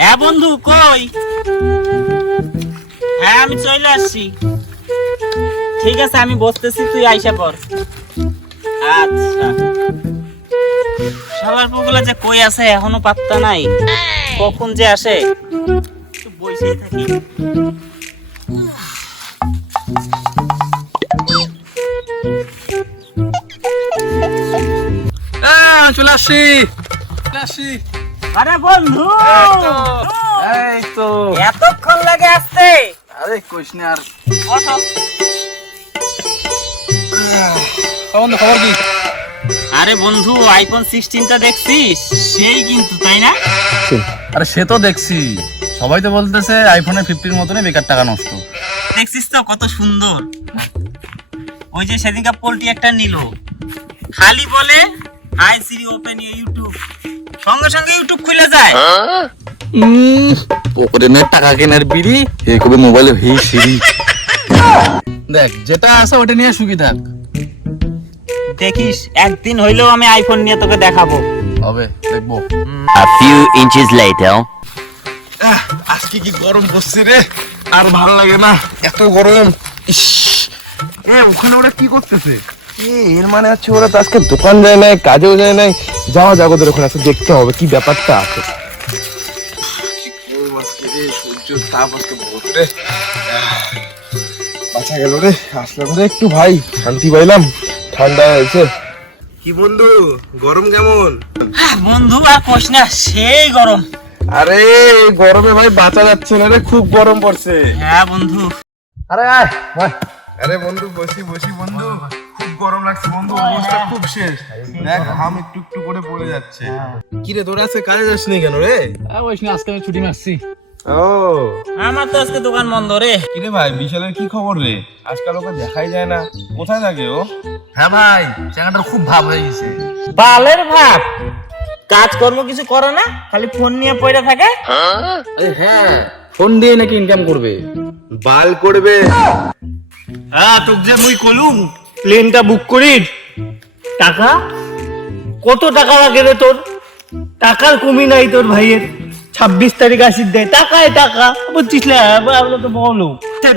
হ্যাঁ বন্ধু কই? হ্যাঁ আমি চলে আসছি। ঠিক আছে আমি বসতেছি, তুই আইসা পর। আচ্ছা শালার পুগুলা যে কই আছে এখনো পাত্তা নাই, কখন যে আসে। একটু বসেই থাকি। চলে আসছি। আরে বন্ধু এই তো এতক্ষণ লাগে আসতে? আরে কইস না আর। বসো। বন্ধু খবর কি? আরে বন্ধু আইফোন 16টা দেখছিস? সেই কিন্তু, তাই না? আরে সে তো দেখছি, সবাই তো বলতেছে আইফোনে 50 মতনই বেকার টাকা নষ্ট। দেখছিস তো কত সুন্দর। ওই যে সেদিনকার পোল্ট্রি একটা নিল, খালি বলে হাই সিরি ওপেন ইউটিউব, সঙ্গে সঙ্গে ইউটিউব খুলে যায়। পকেটে নে টাকা কেনার বিড়ি, এই কবে মোবাইলে হি সিরি। দেখ যেটা আছে ওটা নিয়ে সুখী থাক। দেখিস একদিন হইলেও আমি আইফোন নিয়ে তোকে দেখাবো। হবে, দেখবো। A few inches later. আজকে কি গরম পড়ছে রে, আর ভালো লাগে না, এত গরম। ইস, ওখানে ওরা কি করতেছে? এর মানে হচ্ছে ওরা তো আজকে দোকান যায় নাই, কাজেও যায় নাই। যাওয়া যাক ওদের ওখানে, দেখতে হবে কি ব্যাপারটা আছে। কি গরম আজকে রে, সূর্যের তাপ আজকে বহুত রে। বাঁচা গেল রে, আসলাম রে একটু ভাই, শান্তি পাইলাম, ঠান্ডা হয়েছে। কি বন্ধু গরম কেমন? বন্ধু আর কোশ না, সেই গরম। আরে গরমে ভাই বাঁচা যাচ্ছে না রে, খুব গরম পড়ছে। হ্যাঁ বন্ধু। আরে আয় ভাই। আরে বন্ধু বসি বন্ধু, খুব গরম লাগছে বন্ধু, অবস্থা খুব শেষ। দেখ ঘাম একটু একটু করে পড়ে যাচ্ছে। কি রে তোর আজকে কাজে যাসনি কেন রে? আজকে আমি ছুটি মারছি। ও আমার তো আজকে দোকান বন্ধ রে। কি রে ভাই, বিশালের কি খবর রে? আজকাল ওকে দেখাই যায় না, কোথায় থাকে ও? হ্যাঁ ভাই, চ্যাংড়াটার খুব ভাব হয়ে গেছে। বালের ভাব, কাজকর্ম কিছু করে না, খালি ফোন নিয়ে পড়ে থাকে। আরে হ্যাঁ, ফোন দিয়ে নাকি ইনকাম করবে। বাল করবে। হ্যাঁ তোকে যে মুই কলুম প্লেনটা বুক করি, টাকা কত টাকা লাগে রে তোর? টাকার কমি নাই তোর ভাইয়ের। 26 তারিখ আসির দেয়, টাকায় টাকা বুঝছিস না? আমরা তো বলো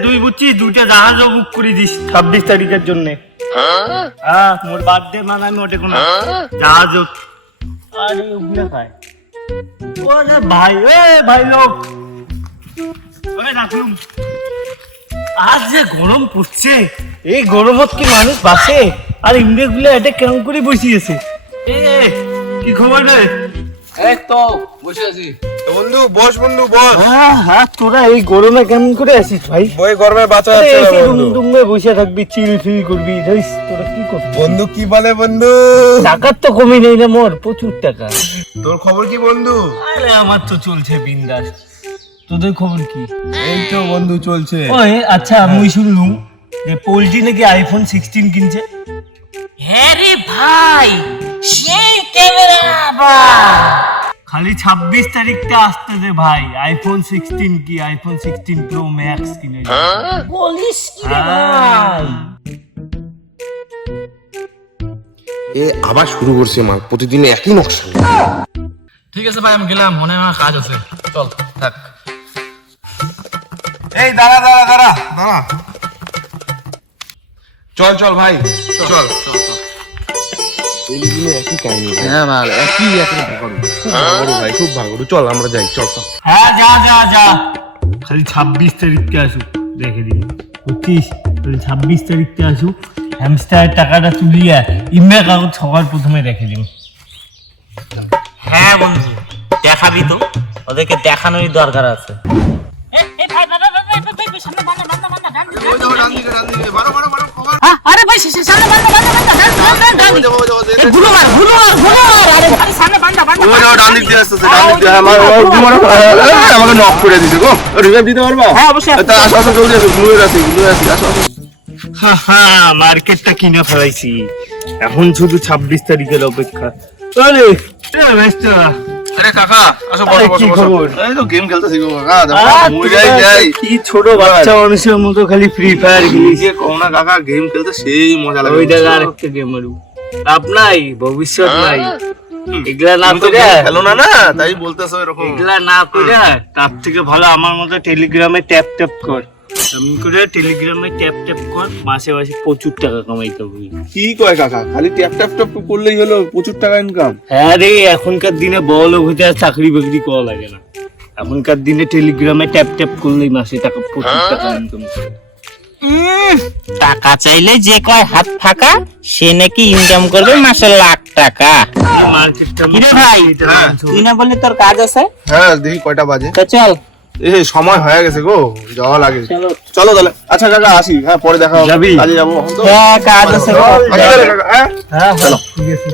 তুই বুঝছিস, দুইটা জাহাজও বুক করে দিস 26 তারিখের জন্য। হ্যাঁ মোর বার্থডে মানামি ওটে কোনো জাহাজও। আরে ওগুলা খায় ওরে ভাই, এ ভাই লোক ওরে রাখলুম। আজ যে গরম পড়ছে, এই গরমত কি মানুষ বাসে? আর ইন্ডিয়া গুলো এটা কেমন করে বসিয়েছে? এ কি খবর রে? এই তো বসে আছি। বন্ধু বস, বন্ধু বস। হ্যাঁ তোরা এই গরমে কেমন করে আছিস ভাই? বই গরমে বাঁচা যাচ্ছে না বন্ধু। ডুমে বসে থাকবি, চিল ফিল করবি, ধইস তোরা কি করবি? বন্ধু কি বলে বন্ধু? টাকার তো কমি নেই রে মোর, প্রচুর টাকা। তোর খবর কি বন্ধু? আরে আমার তো চলছে বিন্দাস। তোদের খবর কি? এই তো বন্ধু চলছে। ওই আচ্ছা মুই শুনলুম যে পোল্ট্রি নাকি আইফোন 16 কিনছে। হ্যাঁ রে ভাই, সেই ক্যামেরা। খালি 26 তারিখটা আসতে দে ভাই, আইফোন 16 কি আইফোন 16 প্রো ম্যাক্স কিনে বলিস কি রে ভাই? এ আবার শুরু করছে মা, প্রতিদিন একই নকশা। ঠিক আছে ভাই, আমি গেলাম, মনে হয় আমার কাজ আছে। চল থাক। এই দাঁড়া দাঁড়া দাঁড়া দাঁড়া, চল চল ভাই চল। এইগুলো একই কাহিনী ভাই। হ্যাঁ মাল একই ভাগড়ু। খুব ভাগড়ু ভাই, খুব ভাগড়ু। চল আমরা যাই, চল চল। হ্যাঁ যা যা যা, খালি 26 তারিখটা আসুক দেখে দিবি বুঝছিস? খালি 26 তারিখটা আসুক, হ্যামস্টারের টাকাটা তুলিয়া ইমেল কাগজ সবার প্রথমে রেখে দিন। হ্যাঁ বন্ধু দেখাবি তো, ওদেরকে দেখানোরই দরকার আছে। আরে ভাই সামনে বান্দা গুলো মার আরে ভাই সামনে বান্দা আমাকে নক করে দিছে গো, রিভাইভ দিতে পারবা? হ্যাঁ অবশ্যই। আসো আসো জলদি আসো, গ্লুয়ে আছে আসো আসো। মার্কেটটা কিনে ফেলাইছি, এখন শুধু 26 তারিখের অপেক্ষা। আরে আরে কাকা আসো, আরে, কি খবর? এই তো গেম খেলতেছি গো কাকা। কি ছোট বাচ্চা মানুষের মতো খালি ফ্রি ফায়ার খেলিস? কোনা কাকা গেম খেলতে সেই মজা লাগে। ওই জায়গা আরেকটা গেম মারু। লাভ নাই, ভবিষ্যৎ নাই। এগুলা না তুমি তো করে খেলো না না, তাই বলতেছো এরকম। এগুলা না করে তার থেকে ভালো আমার মতো টেলিগ্রামে ট্যাপ ট্যাপ কর। এমন করে টেলিগ্রামে ট্যাপ ট্যাপ কর, মাসে মাসে প্রচুর টাকা কামাইতে পারবি। কি কয় কাকা, খালি ট্যাপ ট্যাপ ট্যাপ করলেই হলো, প্রচুর টাকা ইনকাম? হ্যাঁ রে, এখনকার দিনে বড় লোক হইতে আর চাকরি বাকরি করা লাগে না। এখনকার দিনে টেলিগ্রামে ট্যাপ ট্যাপ করলেই মাসে টাকা প্রচুর টাকা ইনকাম করে। টাকা চাইলে যে কয় হাত ফাঁকা সে নাকি ইনকাম করবে মাসে লাখ টাকা। মার্কেটটা কিরে ভাই, তুই না বললি তোর কাজ আছে? হ্যাঁ, দেখি কয়টা বাজে। তো চল। এই সময় হয়ে গেছে গো, যাওয়া লাগে। চলো তাহলে। আচ্ছা কাকা, আসি। হ্যাঁ, পরে দেখা হবে। যাবি? কাজে যাবো এখন তো। হ্যাঁ, কাজ আছে। আচ্ছা তাহলে কাকা, হ্যাঁ? হ্যাঁ চলো, ঠিক আছে।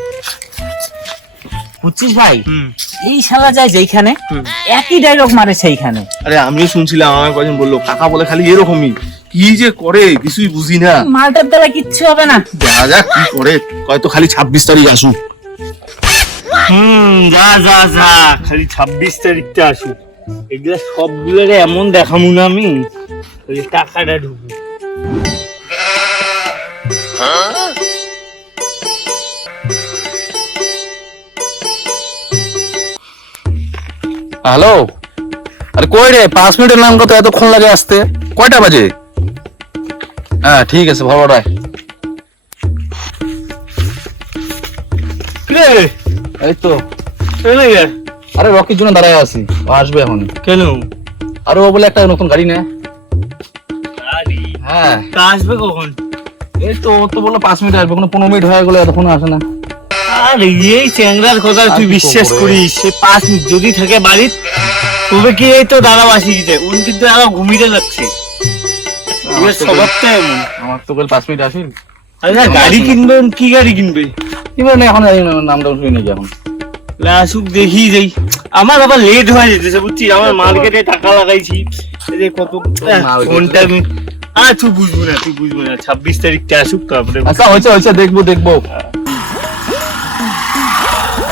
বুঝছিস ভাই, এই শালা যায় যেখানে একই ডায়লগ মারে সেইখানে। আরে আমিও শুনছিলাম, আমার কজন বললো কাকা বলে খালি এরকমই, কি যে করে কিছুই বুঝি না। মালটার দ্বারা কিচ্ছু হবে না। দেখা যাক কি করে, হয়তো খালি 26 তারিখ আসুক। যা যা যা, খালি 26 তারিখটা আসুক। এগুলা সবগুলোরে এমন দেখামু না আমি, ওই টাকাটা ঢুকু। হ্যালো, আরে কই রে, 5 মিনিটের নাম কত এতক্ষণ লাগে আসতে? কয়টা বাজে? হ্যাঁ ঠিক আছে, ভালো রায়। রে এই তো, চলে গে। আরে রকির জন্য দাঁড়ায় আছি, ও আসবে এখন। কেন? আর ও বলে একটা নতুন গাড়ি নেয়। গাড়ি? হ্যাঁ, তা আসবে কখন? এই তো ও তো বললো 5 মিনিট আসবে, কোনো 15 মিনিট হয়ে গেলে এতক্ষণ আসে না। আরে এই চ্যাংড়ার কথা তুই কি বিশ্বাস খবর রে? করিস? সে 5 মিনিট যদি থাকে বাড়ির, তবে কি এই তো দাঁড়া বাসি দিতে, উনি কিন্তু আরো ঘুমিয়ে লাগছে। ওর স্বভাবটা এমন। আমার তো বলে 5 মিনিট আসিল। আরে না, গাড়ি কিনবে, কি গাড়ি কিনবে? এবার না, এখন জানি না, নামটা শুনে নাকি এখন। লাসুক দেখি যাই। আমার আবার লেট হয়ে যেতেছে বুঝছিস, আমার মার্কেটে টাকা লাগাইছি, এই যে কত কোনটা আমি তুই বুঝবো না, তুই বুঝবো না। 26 তারিখটা আসুক, তারপরে আচ্ছা হয়েছে, দেখবো।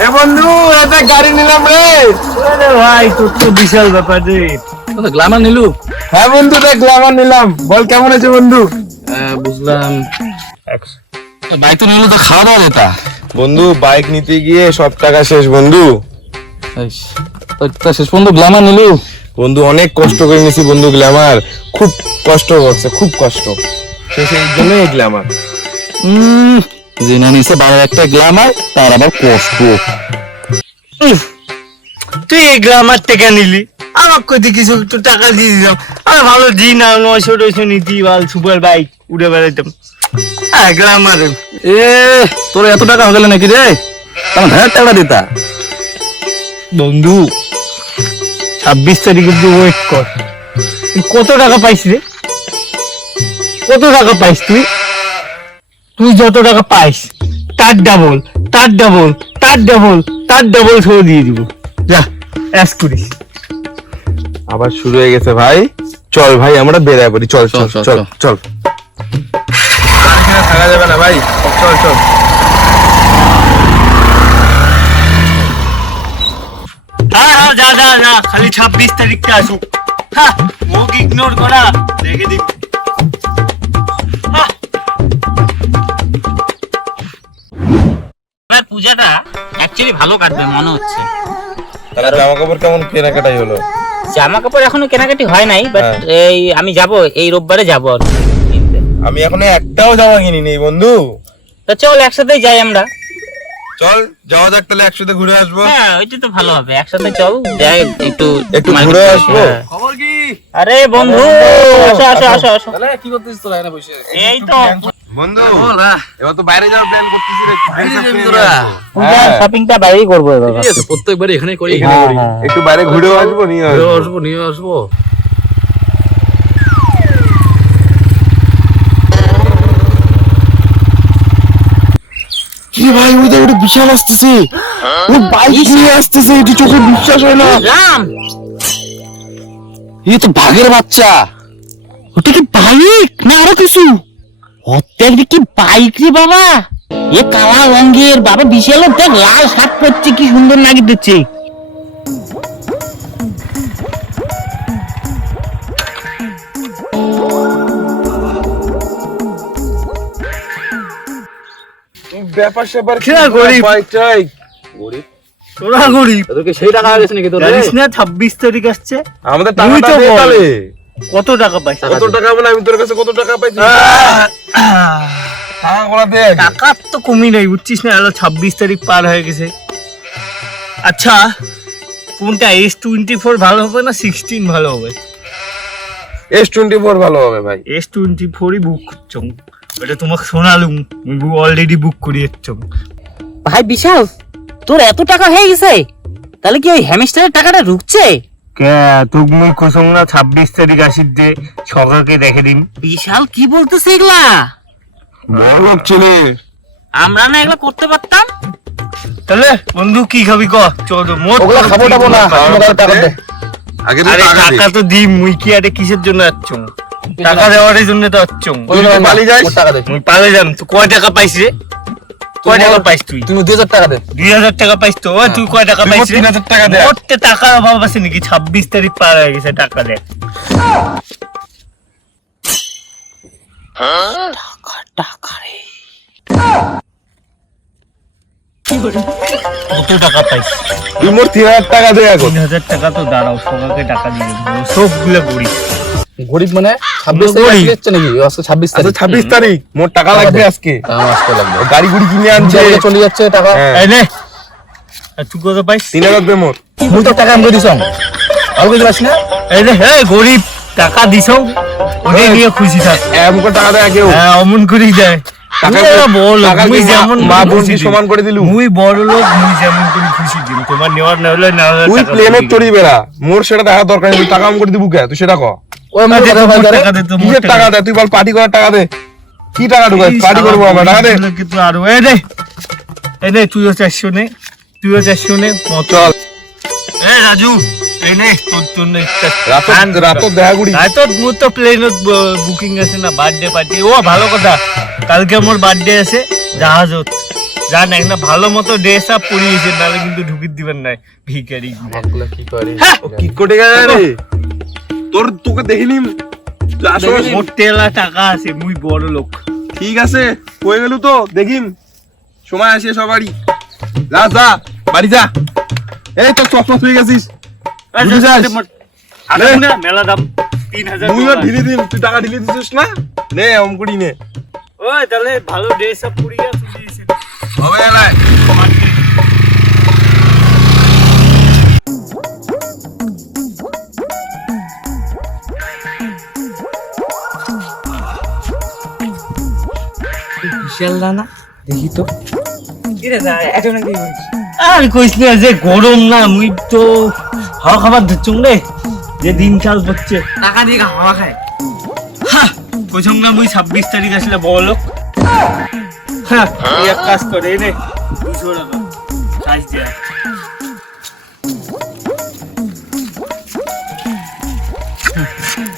এ বন্ধু, একটা গাড়ি নিলাম রে। আরে ভাই, তোর তো বিশাল ব্যাপার রে। গ্ল্যামার নিলু? হ্যাঁ বন্ধু, দেখলাম আমার নিলাম। বল কেমন আছে বন্ধু? বুঝলাম। বাইক তো নিলু, তো খাওয়া দাওয়া যেতা। বন্ধু, বাইক নিতে গিয়ে সব টাকা শেষ বন্ধু। শেষ পর্যন্ত গ্ল্যামার নিলু? বন্ধু অনেক কষ্ট করে নিয়েছি বন্ধু, গ্ল্যামার খুব কষ্ট করছে, খুব কষ্ট। শেষে এই জন্যই গ্ল্যামার। জেনে নিছে বাইরে একটা গ্ল্যামার, তার আবার কষ্ট। তুই এই গ্রামার থেকে নিলি, আমার কইতে কিছু একটু টাকা দিয়ে দিলাম। আমি ভালো দিই না, 900 নিতি, ভাল সুপার বাইক উড়ে বেড়াইতাম। হ্যাঁ, গ্রামার। এ তোর এত টাকা হয়ে গেল নাকি রে? আমার ধার টাকা দিতা। বন্ধু 26 তারিখ অব্দি ওয়েট কর। তুই কত টাকা পাইস রে? কত টাকা পাইস তুই? তুই যত টাকা পাইস তার ডাবল, তার ডাবল, তার ডাবল, তার ডাবল সহ দিয়ে দিব। যা অ্যাস করিস। আবার শুরু হয়ে গেছে ভাই। চল ভাই, আমরা বেড়ায় পড়ি। চল চল চল, চল চল। চল। থাকা যাবে না ভাই, চল চল। হ্যাঁ, যা যা যা, খালি 26 তারিখটা আসুক। হ্যাঁ, মুখ ইগনোর করা, দেখে দিক। এবার পূজাটা অ্যাকচুয়ালি ভালো কাটবে মনে হচ্ছে। তাহলে জামা কাপড় কেমন কেনাকাটাই হলো? জামা কাপড় এখনো কেনাকাটি হয় নাই, বাট এই আমি যাব, এই রোববারে যাব আর কি কিনতে। আমি এখনো একটাও জামা কিনি নেই বন্ধু। তো চল একসাথেই যাই আমরা। চল যাওয়া যাক, তাহলে একসাথে ঘুরে আসবো। হ্যাঁ, ওইটা তো ভালো হবে, একসাথে চল যাই একটু একটু market ঘুরে করি। আসবো। হ্যাঁ। খবর কি? আরে বন্ধু, আসো। তাহলে কি করতেছিস তোরা এখানে বসে? এই তো বন্ধু, বল। হ্যাঁ, এবার তো বাইরে যাওয়ার প্ল্যান করতেছি রে। বাইরে যাবি তোরা? পূজার শপিংটা বাইরেই করবো এবার। ঠিক আছে, প্রত্যেকবার এখানে করি। একটু বাইরে ঘুরেও আসবো, নিয়ে আসবো। নিয়ে আসবো। কি ভাই, ওই দেখ, ওটা বিশাল আসতেছে। ও বাইক নিয়ে আসতেছে, এটি চোখে বিশ্বাস হয় না। রাম, এই তো বাঘের বাচ্চা। ওটা কি বাইক না আরো কিছু? অত্যাধিক কি বাইক রে বাবা, এ কালা রঙের বাবা, বিশাল দেখ, লাল শার্ট পরছে, কি সুন্দর লাগিতেছে। ব্যাপার স্যাপার কি খেলা গরিব। পাইটাই তোরা গরিব তোকে সেই টাকা গেছে নাকি তোর জানিস না 26 তারিখ আসছে আমাদের তুই টাকাটা তো দে বল। তাহলে কত টাকা পাইছিস কত টাকা মানে আমি তোর কাছে কত টাকা পাইছি টাকাগুলো দে আগে। টাকা তো কমই নাই বুঝছিস না হলো 26 তারিখ পার হয়ে গেছে আচ্ছা কোনটা S24 ভালো হবে না 16 ভালো হবে S24 ভালো হবে ভাই S24ই বুক করছম ওটা তোমাকে শোনালুম অলরেডি বুক করে যাচ্ছম ভাই বিশাল তোর এত টাকা হয়ে গেছে তাহলে কি ওই হ্যামস্টারের টাকাটা ঢুকছে? কে তুমি কোসং না 26 তারিখ আসির দে সকালকে দেখে দিন বিশাল কি বলতেছে এগুলা? বড় লোক ছেলে আমরা না এগুলা করতে পারতাম? তাহলে বন্ধু কি খাবি ক চল মোট ওগুলা খাবো টাবো না আমাকে টাকা দে আগে তুই আরে টাকা টাকা দে তো দি মুই কি আরে কিসের জন্য যাচ্ছম টাকা দেওয়ার জন্য তো যাচ্ছম তুই যদি পালিয়ে যাস ওর টাকা দে মুই পালে যাম তো কয় টাকা পাইছ রে কয় টাকা পাইছ তুই তুমি 2000 টাকা দে 2000 টাকা পাইছ তো ওই তুই কয় টাকা তুই পাইছ মোট 3000 টাকা দে। মোটে টাকার অভাব আছে নাকি 26 তারিখ পার হয়ে গেছে টাকা দে টাকা রে কত টাকা পাইছ তুই মোট 3000 টাকা দে এখন 3000 টাকা তো দাঁড়াও সবাইকে টাকা দিয়ে দেবো সবগুলো গরিব গরিব মানে 26 তারিখ গরিব। আসছে নাকি আজকে 26 আচ্ছা তারিখ 26 তারিখ মোট টাকা লাগবে আজকে আমার আসতে লাগবে গাড়ি গুড়ি কিনে আনছে আজকে চলে যাচ্ছে টাকা হ্যাঁ। এই নে আর তুই কত পাইছ 3000 দে মোট মুই তো টাকা আমি দিছম আর কিছু পাস না এই নে হে গরিব টাকা দিছো ওকে নিয়ে খুশি থাক এমন করে টাকা দে আগে হ্যাঁ অমন করেই দেয় টাকা টাকা বল টাকা মুই কি যেমন মা বোন খুশি কি সমান করে দিলু মুই বড় লোক মুই যেমন করে খুশি দিন তোমার নেওয়ার না হলে না হলে তুই টাকা প্লেনে দিয়ে চড়ি বেড়া মোর সেটা টাকা দরকার নেই তুই টাকা আম করে দিবু কে তুই সেটা ক ওই দিবি। আমার আরে কথা তোর ভাই টাকা দে তো, মোর কিসের টাকা দে তুই বল পার্টি করার টাকা দে কি টাকা ঢুকাই পার্টি করবো আমরা টাকা দে কিন্তু আরো এই নে তুইও 400 নে তুইও 400 নে চল এ রাজু এই নে তোর নে রাত দেখা গুড়ি তো মোর তো প্লেনত বুকিং আছে না বার্থডে পার্টি ও ভালো কথা কালকে মোর বার্থডে আছে জাহাজত জান একটা ভালো মতো ড্রেস আপ পরিয়েছে নাহলে কিন্তু ঢুকিয়ে দিবেন না ভিখারি ভাগগুলো কি করে কি কোটে গেছে রে তোর তোকে দেখিনি আসলে মোর তেলা টাকা আছে মুই বড় লোক ঠিক আছে হয়ে গেল তো দেখিম সময় আসে সবারই যা যা বাড়ি যা এই তো চপ হয়ে গেছিস বুঝে যাস? আরে না মেলা দাম 3000 মুইও ঢিলি দিম তুই টাকা ঢিলি দিছিস না নে অমকুড়ি নে ওই তাহলে ভালো ড্রেস আপ পরিয়ে দিয়েছে হবে না বিশাল দানা দেখি তো আর কইস না যে গরম না মুই তো হাওয়া খাবার ধরছুম রে যে দিন কাল হচ্ছে টাকা দিয়ে হাওয়া খায় কইছুম না মুই 26 তারিখ আসলে বড় লোক হ্যাঁ এই এক কাজ করে নে 200 টাকা কাজ দে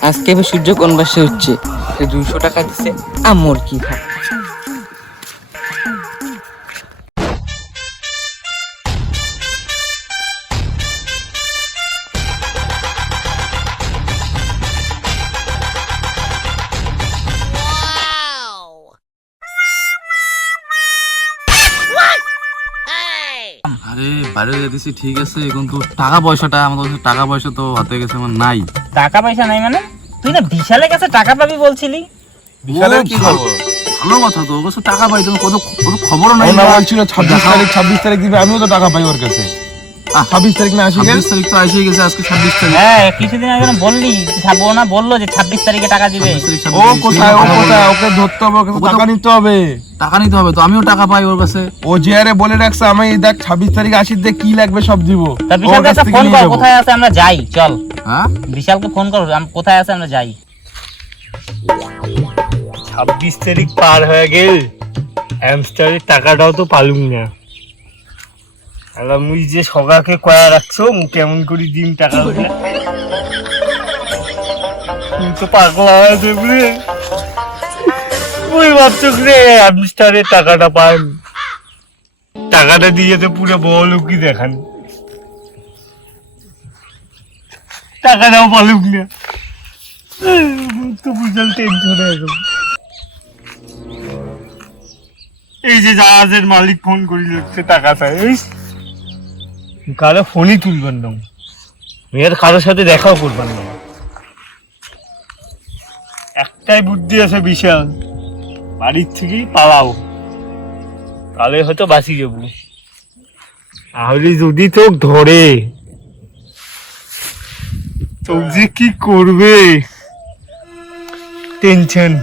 আজকে এবার সূর্য কোন পাশে হচ্ছে 200 টাকা দিছে আমর কি খা আরে বাইরে দিছি ঠিক আছে কিন্তু টাকা পয়সাটা আমাদের কাছে টাকা পয়সা তো হাতে গেছে আমার নাই টাকা পয়সা নাই মানে তুই না বিশালের কাছে টাকা পাবি বলছিলি বিশালের কি খবর ভালো কথা তো ওর কাছে টাকা পাই তুমি কত কত খবরও নাই ওনা বলছিল 26 তারিখ দিবে আমিও তো টাকা পাই ওর কাছে 26 তারিখ না আসি 26 তারিখ তো এসে গেছে আজকে 26 তারিখ হ্যাঁ কিছুদিন আগে না বললি থাকবো না বললো যে 26 তারিখে টাকা দিবে 26 তারিখ, ও 26 কোথায় ও তারিখ। কোথায় ওকে ধরতে হবে ওকে তো টাকা নিতে হবে টাকা নিতে হবে তো আমিও টাকা পাই ওর কাছে ও যে আরে বলে রাখছে আমি দেখ 26 তারিখ আসি দেখ কি লাগবে সব দিব তা ওর বিশালকে কাছ একটা থেকে ফোন নিয়ে কর যাবো। কোথায় আছে আমরা যাই চল হ্যাঁ বিশালকে ফোন কর কোথায় আছে আমরা যাই 26 তারিখ পার হয়ে গেল হ্যামস্টারের টাকাটাও তো পালুম না আলা মুই যে সগাকে কয়া রাখছো মু কেমন করি দিন টাকা উঠলে তুই তো পাগলা হয়ে যাবি রে মুই ভাবছো রে হ্যামস্টারের টাকাটা পাই টাকাটা দিয়ে তো পুরো বড় লোকই দেখান টাকাটাও পালুক না তো বিশাল টেনশন হয়ে গেল এই যে জাহাজের মালিক ফোন করি লাগছে টাকা চাই, কারো ফোনই তুলবেন না, মেয়ের কারোর সাথে দেখাও করবেন না। একটাই বুদ্ধি আছে বিশাল, বাড়ির থেকেই পালাও, তাহলে হয়তো বাঁচি যাবো। তাহলে যদি তোকে ধরে, তোকে যে কি করবে টেনশন।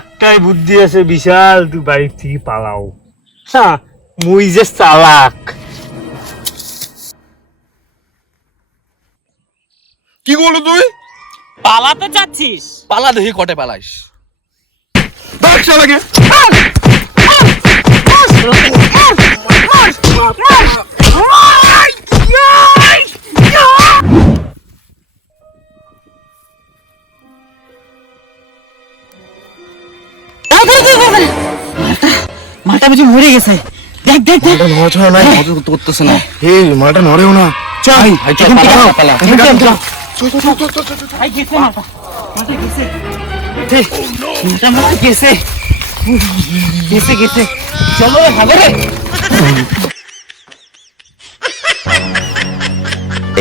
একটাই বুদ্ধি আছে বিশাল, তুই বাড়ির থেকে পালাও। হ্যাঁ, মুই যে চালাক। কি করলো তুই? পালাতে চাচ্ছিস? পালা দেখি কটে পালাইস। দেখ শালাকে। মাটা বুঝি মরে গেছে। দেখ দেখ দেখ। নড়াচড়া নাই, করতেছে না। এই মাটা নড়েও না। চল ভাই চল পালা পালা। ভাই গেছে মাটা, মাটা গেছে, মাটা গেছে, গেছে গেছে। চলো রে খাবো রে।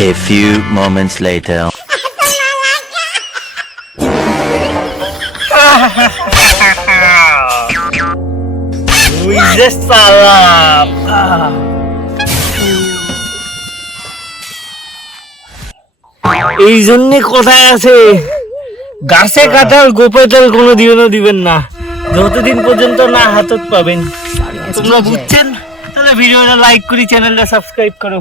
A few moments later. মুই যে চালাক। এই জন্য কথায় আছে, গাছে কাঁঠাল গোপে তেল কোনো দিবেন না, যতদিন পর্যন্ত না হাতত পাবেন। তোমরা বুঝছেন? তাহলে ভিডিওটা লাইক করি, চ্যানেলটা সাবস্ক্রাইব করো।